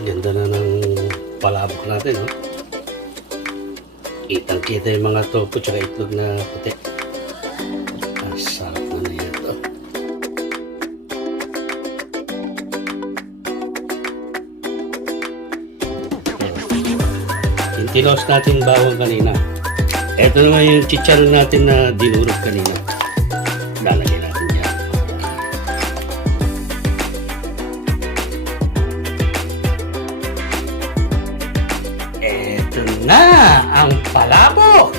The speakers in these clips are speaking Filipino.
Ganda na ng palabok natin, no? Kitang-kita yung mga tofu tsaka itlog na puti. Ang sarap na ito. Tintinos natin bawang kanina. Ito naman yung chicharon natin na dinurog kanina. Lalagyan natin dyan. Ito na ang palabok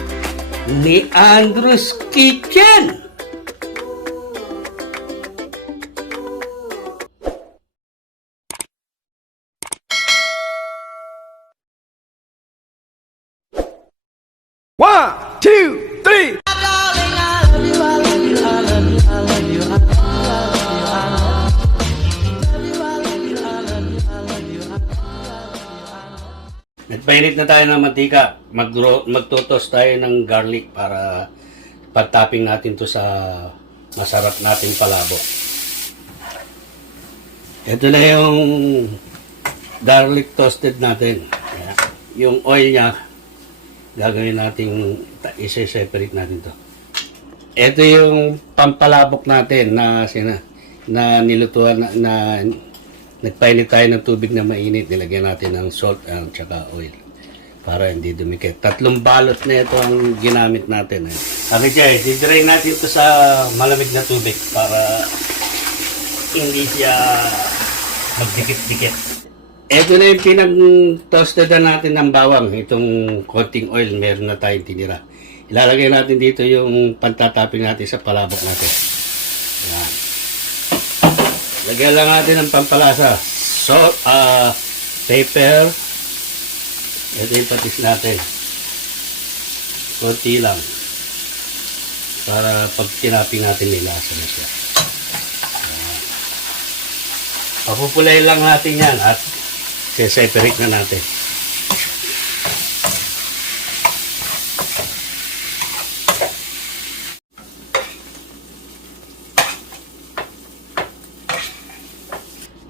ni Andrew's Kitchen. One, two, three. Nagpainit na tayo ng mantika. Magtutos tayo ng garlic para pag-topping natin to sa masarap nating palabok. Ito na yung garlic toasted natin. Ayan. Yung oil niya, gagawin natin, isa-separate natin to. Ito yung pampalabok natin na nilutuan na nagpainit tayo ng tubig na mainit. Nilagyan natin ng salt at saka oil para hindi dumikit. 3 balot na ito ang ginamit natin. Okay, Jay, didrain natin ito sa malamig na tubig para hindi siya magdikit-dikit. Ito na yung pinag-toastedan natin ng bawang. Itong konting oil, meron na tayong tinira. Ilalagay natin dito yung pantataping natin sa palabok natin. Yan. Lagyan lang natin ng pampalasa. Salt, pepper. Ito yung patis natin. Konti lang. Para pag tinaping natin, nilasa na siya. Papupulayin lang natin yan at separate na natin.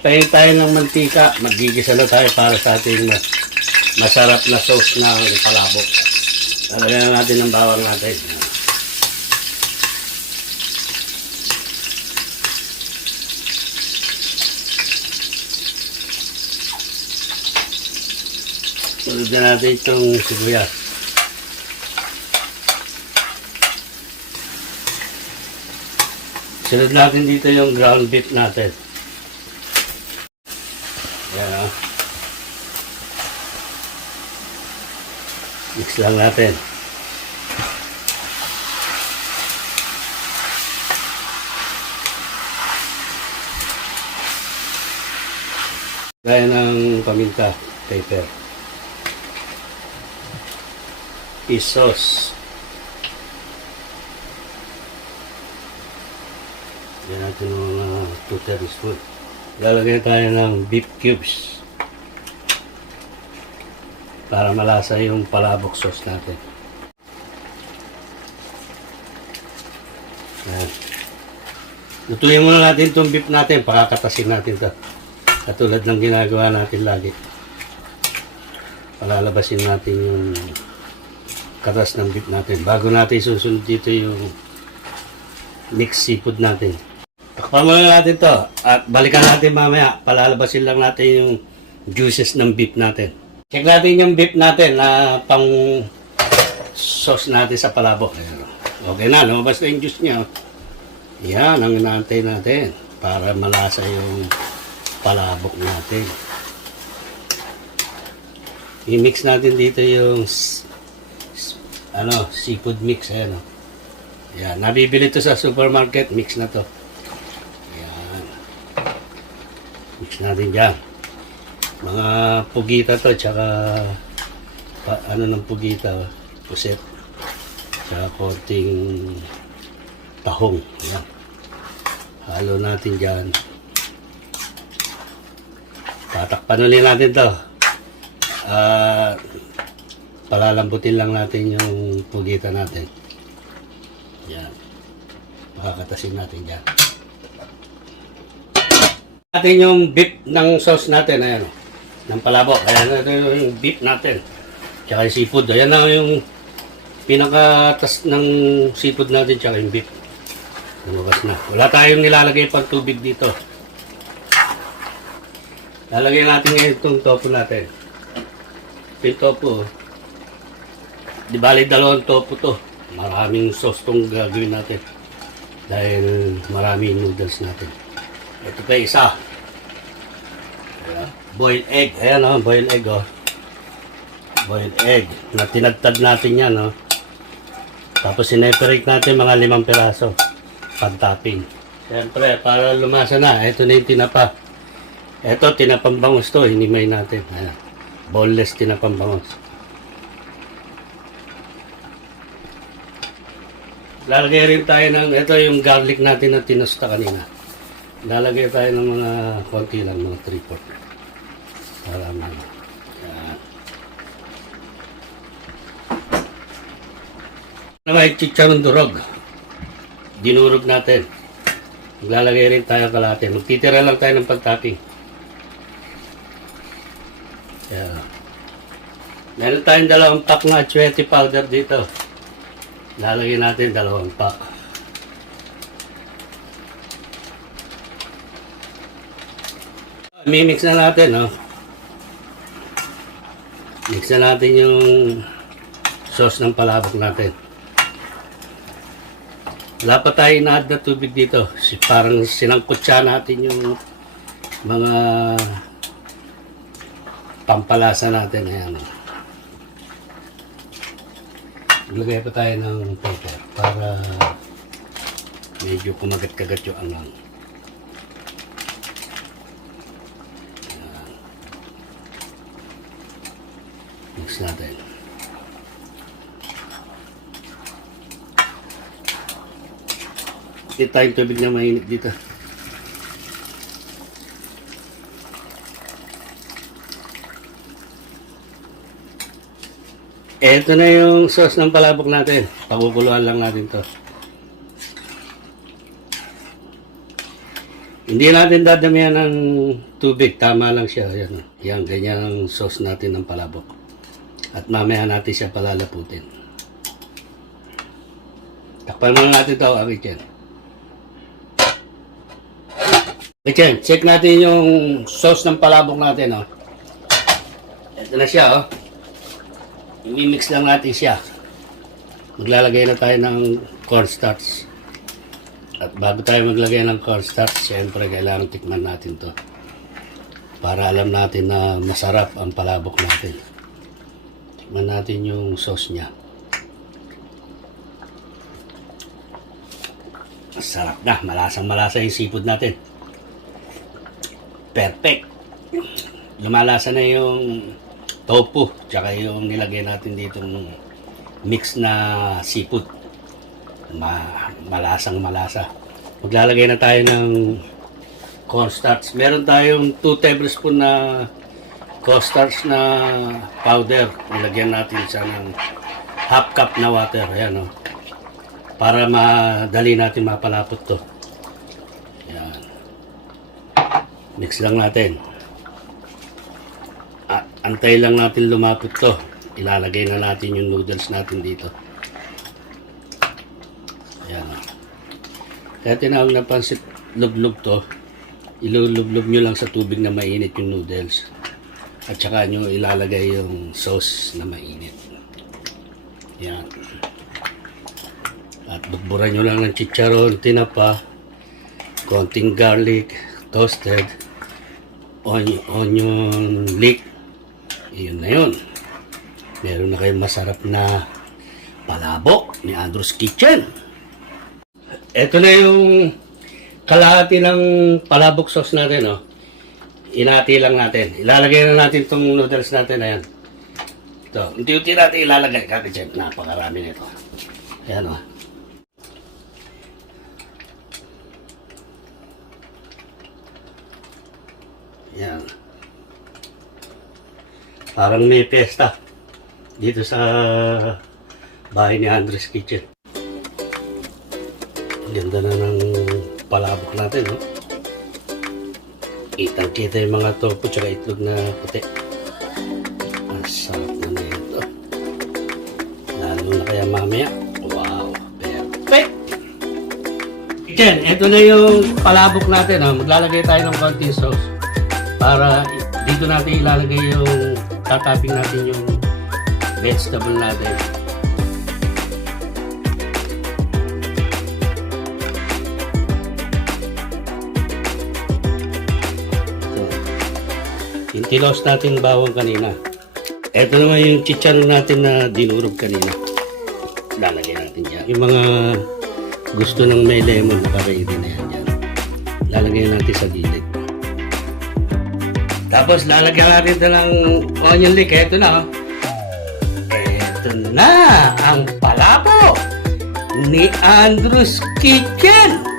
Tayo tayo ng mantika. Magigisa na tayo para sa ating masarap na sauce na palabok. Lalagyan natin ng bawang natin. Sunod na natin itong sibuyas. Sunod natin dito yung ground beef natin. Yan o. Mix lang natin. Gaya ng paminta, pepper. Fish sauce. Yan natin mga 2 tablespoon. Lalagay tayo ng beef cubes para malasa yung palabok sauce natin. Yan. Lutuin muna natin itong beef natin, pakakatasin natin ito. Katulad ng ginagawa natin lagi. Palalabasin natin yung katas ng beef natin. Bago natin susunod dito yung mixed seafood natin. Takpan muna natin to at balikan natin mamaya. Palalabasin lang natin yung juices ng beef natin. Check natin yung beef natin na pang sauce natin sa palabok. Okay na, lumabas na yung juice niya. Yan ang inaantay natin para malasa yung palabok natin. I-mix natin dito yung seafood mix. Ayan, yan, nabibili to sa supermarket. Mix na to. Yan. Mix natin dyan. Mga pugita to, tsaka ng pugita, puset, tsaka konting tahong. Yan. Halo natin dyan. Tatakpan ulit natin to. Palalambutin lang natin yung pugita natin. Yan. Makakatasin natin dyan. Natin yung beef ng sauce natin. Ayan. ng palabok. Ayan, ito yung beef natin. Tsaka yung seafood. Ayan na yung pinakatas ng seafood natin, tsaka yung beef. Lumabas na. Wala tayong nilalagay pang tubig dito. Lalagyan natin ngayon itong tofu natin. Yung tofu, di bali dalawang tofu to. Maraming sauce itong gagawin natin. Dahil maraming noodles natin. Ito pa isa. Boiled egg. Ayan o, boiled egg o. Boiled egg. Na tinagtad natin yan o. Tapos sineperate natin mga 5 piraso. Pag-topping. Siyempre, para lumasa na. Ito na yung tinapa. Ito, tinapang bangus to. Hinimay natin. Ayan. Boneless tinapang bangus. Lalagay rin tayo ng, ito yung garlic natin na tinusta kanina. Lalagay tayo ng mga konti lang, mga 3/4. Para mga, yan. May chicharon durog. Dinurog natin. Maglalagay rin tayo kalate. Magtitira lang tayo ng pag-topping. Yan. Meron tayong 2 pack na achwete powder dito. Lalagyan natin 2 pack. Mimix na natin, no? Mix na natin yung sauce ng palabok natin. Wala pa tayo na-add na tubig dito. Parang sinangkot siya natin yung mga pampalasa natin. Ayan, no? Maglagay pa tayo ng pepper para medyo kumagat-kagat yung angang. Mix natin. Hindi tayong tubig na mainit dito. Ito na yung sauce ng palabok natin. Pagkukuluan lang natin to. Hindi natin dadamihan ng tubig. Tama lang siya. Yan, yan, ganyan ang sauce natin ng palabok. At mamaya natin siya palalaputin. Takpan muna natin ito, Kitchen. Kitchen, check natin yung sauce ng palabok natin. Oh. Ito na siya. Oh. I-mix lang natin siya. Maglalagay na tayo ng cornstarch. At bago tayo maglagay ng cornstarch, siyempre kailangan tikman natin to. Para alam natin na masarap ang palabok natin. Tikman natin yung sauce niya. Masarap na. Malasang-malasa yung seafood natin. Perfect. Lumalasa na yung tofu, tsaka yung nilagay natin dito mix na seafood. Malasang malasa. Maglalagay na tayo ng cornstarch. Meron tayong 2 tablespoon na cornstarch na powder. Nilagyan natin siya ng half cup na water. Ayan, oh. Para madali natin mapalapot to. Ayan. Mix lang natin. Antay lang natin lumapot to. Ilalagay na natin yung noodles natin dito. Ayan. Kaya tinawag na pansit lublub to. Ilulublub nyo lang sa tubig na mainit yung noodles. At saka nyo ilalagay yung sauce na mainit. Ayan. At bukburan nyo lang ng chicharon, tinapa, konting garlic, toasted, onion leek. Iyon na yun. Meron na kayong masarap na palabok ni Andrew's Kitchen. Ito na yung kalahati ng palabok sauce natin. Oh. Inati lang natin. Ilalagay na natin itong noodles natin. Ayan. Ito. Unti-unti natin ilalagay. Kapitchen. Napakarami nito. Ayan o. Oh. Ayan. Parang may pesta dito sa bahay ni Andrew's Kitchen. Ganda na ng palabok natin, no? Kitang-kita yung mga tofu tsaka itlog na puti. Ang sarap na ito. Lalo na kaya mamaya. Wow, perfect! Ken, ito na yung palabok natin. Maglalagay tayo ng konting sauce. Para dito natin ilalagay yung tataping natin yung vegetable natin. Yung tilos natin bawang kanina. Ito naman yung chicharon natin na dinurog kanina. Lalagay natin dyan. Yung mga gusto ng may lemon, naka-ready na yan dyan. Lalagay natin sa gilid. Tapos lalagyan natin ito ng onion leek. Ito na. Ito na ang palabo ni Andrew's Kitchen.